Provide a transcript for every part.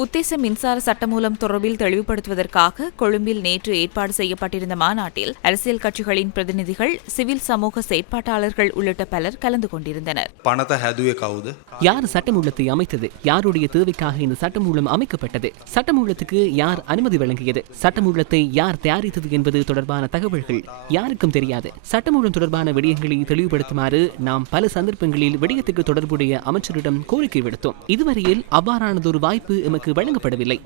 உத்தேச மின்சார சட்டமூலம் தொடர்பில் தெளிவுபடுத்துவதற்காக கொழும்பில் நேற்று ஏற்பாடு செய்யப்பட்டிருந்த மாநாட்டில் அரசியல் கட்சிகளின் பிரதிநிதிகள் சிவில் சமூக செயற்பாட்டாளர்கள் உள்ளிட்ட பலர் கலந்து கொண்டிருந்தனர். யார் சட்டமூலத்தை அமைத்தது? யாருடைய தேவைக்காக இந்த சட்டமூலம் அமைக்கப்பட்டது? சட்டமூலத்துக்கு யார் அனுமதி வழங்கியது? சட்டமூலத்தை யார் தயாரித்தது என்பது தொடர்பான தகவல்கள் யாருக்கும் தெரியாது. சட்டமூலம் தொடர்பான விடயங்களை தெளிவுபடுத்துமாறு நாம் பல சந்தர்ப்பங்களில் விடயத்துக்கு தொடர்புடைய அமைச்சரிடம் கோரிக்கை விடுத்தோம். இதுவரையில் அவ்வாறானதொரு வாய்ப்பு எமக்கு அவருக்கு வழங்கப்படவில்லை.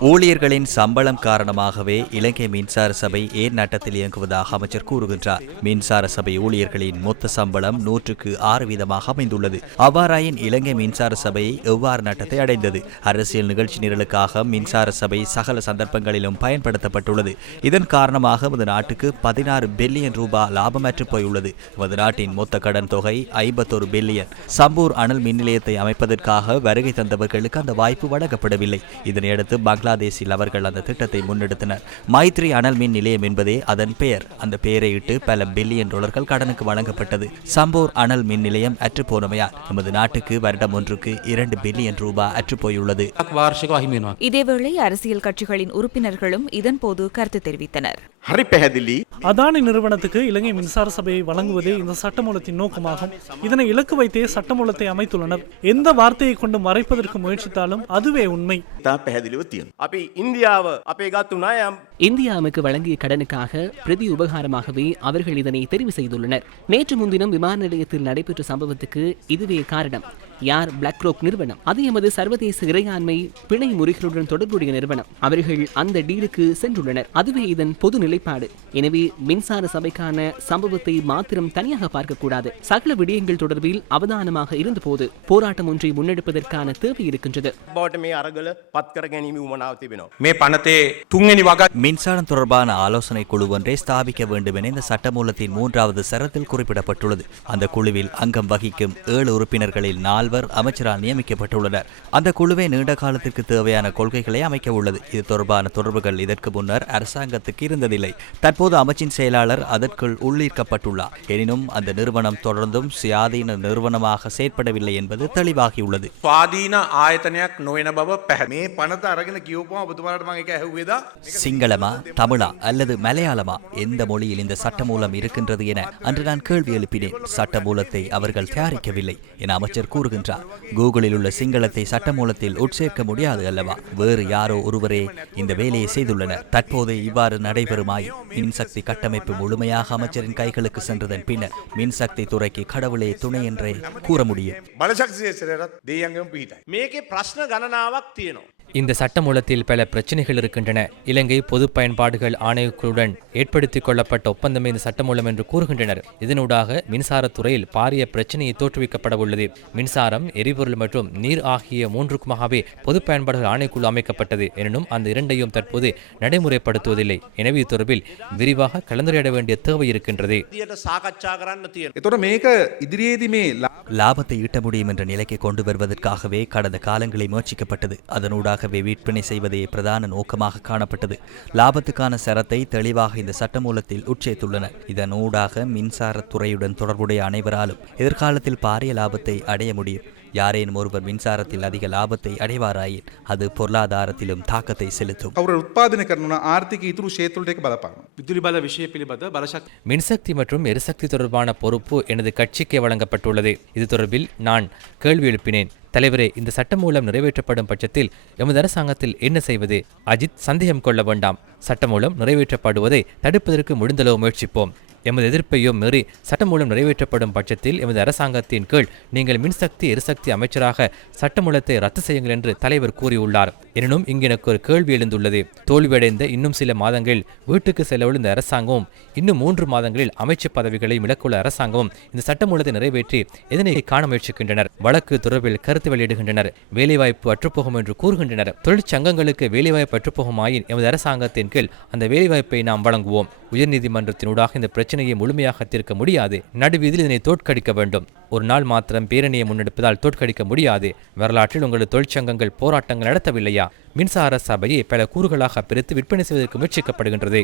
ஊழியர்களின் சம்பளம் காரணமாகவே இலங்கை மின்சார சபை ஏன் நட்டத்தில் இயங்குவதாக அமைச்சர் கூறுகின்றார். மின்சார சபை ஊழியர்களின் மொத்த சம்பளம் நூற்றுக்கு ஆறு வீதமாக அமைந்துள்ளது. அவ்வாறாயின் இலங்கை மின்சார சபை எவ்வாறு நட்டத்தை அடைந்தது? அரசியல் நிகழ்ச்சி நிரலுக்காக மின்சார சபை சகல சந்தர்ப்பங்களிலும் பயன்படுத்தப்பட்டுள்ளது. இதன் காரணமாக எமது நாட்டுக்கு பதினாறு பில்லியன் ரூபாய் லாபமற்று போயுள்ளது எமது நாட்டின் மொத்த கடன் தொகை ஐம்பத்தொரு பில்லியன். சம்பூர் அனல் மின் நிலையத்தை அமைப்பது காண்பதற்காக வருகை தந்தவர்களுக்கு அந்த வாய்ப்பு வழங்கப்படவில்லை. இதனையடுத்து பங்களாதேஷில் அவர்கள் அந்த திட்டத்தை முன்னெடுத்தனர். மைத்ரி அனல் மின் நிலையம் என்பதே அதன் பெயர். அந்த பெயரை இட்டு பல பில்லியன் டாலர்கள் கடனுக்கு வழங்கப்பட்டது. சம்போர் அனல் மின் நிலையம் அற்றுப்போனமையால் நமது நாட்டுக்கு வருடம் ஒன்றுக்கு இரண்டு பில்லியன் ரூபாய் அற்றுப்போயுள்ளது. இதேவேளை அரசியல் கட்சிகளின் உறுப்பினர்களும் இதன்போது கருத்து தெரிவித்தனர். ஹரிபெஹதிலி. அதானி நிறுவனத்துக்கு இலங்கை மின்சார சபையை வழங்குவதே இந்த சட்டமூலத்தின் நோக்கமாகும். இதனை இலக்கு வைத்தே சட்டமூலத்தை அமைத்துள்ளனர். எந்த வார்த்தையை கொண்டு மறைப்பதற்கு முயற்சித்தாலும் அதுவே உண்மை. இந்தியாவை அப்பே காத்து இந்தியாவுக்கு வழங்கிய கடனுக்காக பிரதி உபகாரமாகவே அவர்கள் இதனை தெரிவு செய்துள்ளனர். நேற்று முன்தினம் விமான நிலையத்தில் நடைபெற்ற சம்பவத்துக்கு இதுவே காரணம். யார்? பிளாக் ரோக் நிறுவனம். அது எமது சர்வதேச இறையாண்மை பிணை முறைகளுடன் தொடர்புடைய நிறுவனம். அவர்கள் அந்த டீலுக்கு சென்றுள்ளனர். அதுவே இதன் பொது நிலைப்பாடு. எனவே மின்சார சபைக்கான சம்பவத்தை மாத்திரம் தனியாக பார்க்கக்கூடாது. சகல விடயங்கள் தொடர்பில் அவதானமாக இருந்தபோது போராட்டம் ஒன்றை முன்னெடுப்பதற்கான தேவை இருக்கின்றது. மின்சாரம் தொடர்பான ஆலோசனை குழு ஒன்றை ஸ்தாபிக்க வேண்டும் என இந்த சட்டமூலத்தின் மூன்றாவது சரத்தில் குறிப்பிடப்பட்டுள்ளது. அந்த குழுவில் அங்கம் வகிக்கும் ஏழு உறுப்பினர்களில் நால்வர் அமைச்சரால் நியமிக்கப்பட்டுள்ளனர். அந்த குழுவே நீண்ட காலத்திற்கு தேவையான கொள்கைகளை அமைக்க உள்ளது. இது தொடர்பான தொடர்புகள் இதற்கு முன்னர் அரசாங்கத்துக்கு இருந்ததில்லை. தற்போது அமைச்சின் செயலாளர் அதற்குள் உள்ளீர்க்கப்பட்டுள்ளார். எனினும் அந்த நிறுவனம் தொடர்ந்தும் சுயாதீன நிறுவனமாக செயற்படவில்லை என்பது தெளிவாகியுள்ளது. சுவாதீன ஆயத்தனையாக நோயின பவ சிங்கள ஆங்கிலமா தமிழா அல்லது மலையாளமா? எந்த மொழியில் இந்த சட்டமூலம் இருக்கின்றது என அன்று நான் கேள்வி எழுப்பினேன். சட்டமூலத்தை அவர்கள் தயாரிக்கவில்லை என அமைச்சர் கூறுகின்றார். கூகுளில் உள்ள சிங்களத்தை சட்டமூலத்தில் உட்சேர்க்க முடியாது அல்லவா? வேறு யாரோ ஒருவரே இந்த வேலையை செய்துள்ளனர். தற்போது இவ்வாறு நடைபெறுமாய் மின்சக்தி கட்டமைப்பு முழுமையாக அமைச்சரின் கைகளுக்கு சென்றதன் பின்னர் மின்சக்தி துறைக்கு கடவுளே துணை என்றே கூற முடியும். இந்த சட்டமூலத்தில் பல பிரச்சனைகள் இருக்கின்றன. இலங்கை பொது பயன்பாடுகள் ஆணையக்குழுடன் ஏற்படுத்திக் கொள்ளப்பட்ட ஒப்பந்தமே இந்த சட்டமூலம் என்று கூறுகின்றனர். இதனூடாக மின்சாரத்துறையில் பாரிய பிரச்சனையை தோற்றுவிக்கப்பட உள்ளது. மின்சாரம் எரிபொருள் மற்றும் நீர் ஆகிய மூன்றுக்குமாகவே பொது பயன்பாடுகள் ஆணைக்குழு அமைக்கப்பட்டது எனினும் அந்த இரண்டையும் தற்போது நடைமுறைப்படுத்துவதில்லை. எனவே இத்தொடர்பில் விரிவாக கலந்துரையாட வேண்டிய தேவை இருக்கின்றது. லாபத்தை ஈட்ட முடியும் என்ற நிலைக்கு கொண்டு வருவதற்காகவே கடந்த காலங்களை முயற்சிக்கப்பட்டது. அதனூடாக அதனூடாகவே விற்பனை செய்வதே பிரதான நோக்கமாக காணப்பட்டது. லாபத்துக்கான சரத்தை தெளிவாக இந்த சட்டமூலத்தில் உட்சேர்த்துள்ளன. இதன் ஊடாக மின்சாரத் துறையுடன் தொடர்புடைய அனைவராலும் எதிர்காலத்தில் பாரிய லாபத்தை அடைய முடியும். யாரேனும் ஒருவர் மின்சாரத்தில் அதிக லாபத்தை அடைவாராயின் அது பொருளாதாரத்திலும் தாக்கத்தை செலுத்தும். அவர் உற்பத்தி கரணும் ஆர்த்திக இதுரு சேத்துடைய பலப்பாகும் விதுலி பல விஷய பிலிபத பலசக்தி மின்சக்தி மற்றும் எரிசக்தி தொடர்பான பொறுப்பு எனது கட்சிக்கே வழங்கப்பட்டுள்ளது. இது தொடர்பில் நான் கேள்வி எழுப்பினேன். தலைவரே இந்த சட்டம் மூலம் நிறைவேற்றப்படும் பட்சத்தில் எமது அரசாங்கத்தில் என்ன செய்வது? அஜித் சந்தேகம் கொள்ள வேண்டாம். சட்டம் மூலம் நிறைவேற்றப்படுவதை தடுப்பதற்கு முடிந்தளவு முயற்சிப்போம். எமது எதிர்ப்பையும் மீறி சட்டமூலம் நிறைவேற்றப்படும் பட்சத்தில் எமது அரசாங்கத்தின் கீழ் நீங்கள் மின்சக்தி எரிசக்தி அமைச்சராக சட்டமூலத்தை ரத்து செய்யுங்கள் என்று தலைவர் கூறியுள்ளார். எனினும் இங்கு எனக்கு ஒரு கேள்வி எழுந்துள்ளது. தோல்வியடைந்த இன்னும் சில மாதங்களில் வீட்டுக்கு செலவழிந்த அரசாங்கமும் இன்னும் மூன்று மாதங்களில் அமைச்சு பதவிகளை இழக்குள்ள அரசாங்கமும் இந்த சட்டமூலத்தை நிறைவேற்றி இதனை காண முயற்சிக்கின்றனர்? வழக்கு தொடர்பில் கருத்து வெளியிடுகின்றனர். வேலைவாய்ப்பு அற்றுப்போகும் என்று கூறுகின்றனர். தொழிற்சங்கங்களுக்கு வேலைவாய்ப்பு அற்றுப்போகுமாயின் எமது அரசாங்கத்தின் கீழ் அந்த வேலைவாய்ப்பை நாம் வழங்குவோம். உயர்நீதிமன்றத்தினூடாக இந்த பிரச்சனையை முழுமையாக தீர்க்க முடியாது. நடுவீதில் இதனை தோற்கடிக்க வேண்டும். ஒரு நாள் மாத்திரம் பேரணியை முன்னெடுப்பதால் தோற்கடிக்க முடியாது. வரலாற்றில் உங்களது தொழிற்சங்கங்கள் போராட்டங்கள் நடத்தவில்லையா? ಗಾಳಿಯ ಮಿನ್ಸಾರ ಸಭೆಯೇ ಪಲ ಕೂರುಗಳಾಗ ಪಿರಿತು ವಿற்பನೆ செய்வதற்கு முயற்சிக்கப்படுகின்றது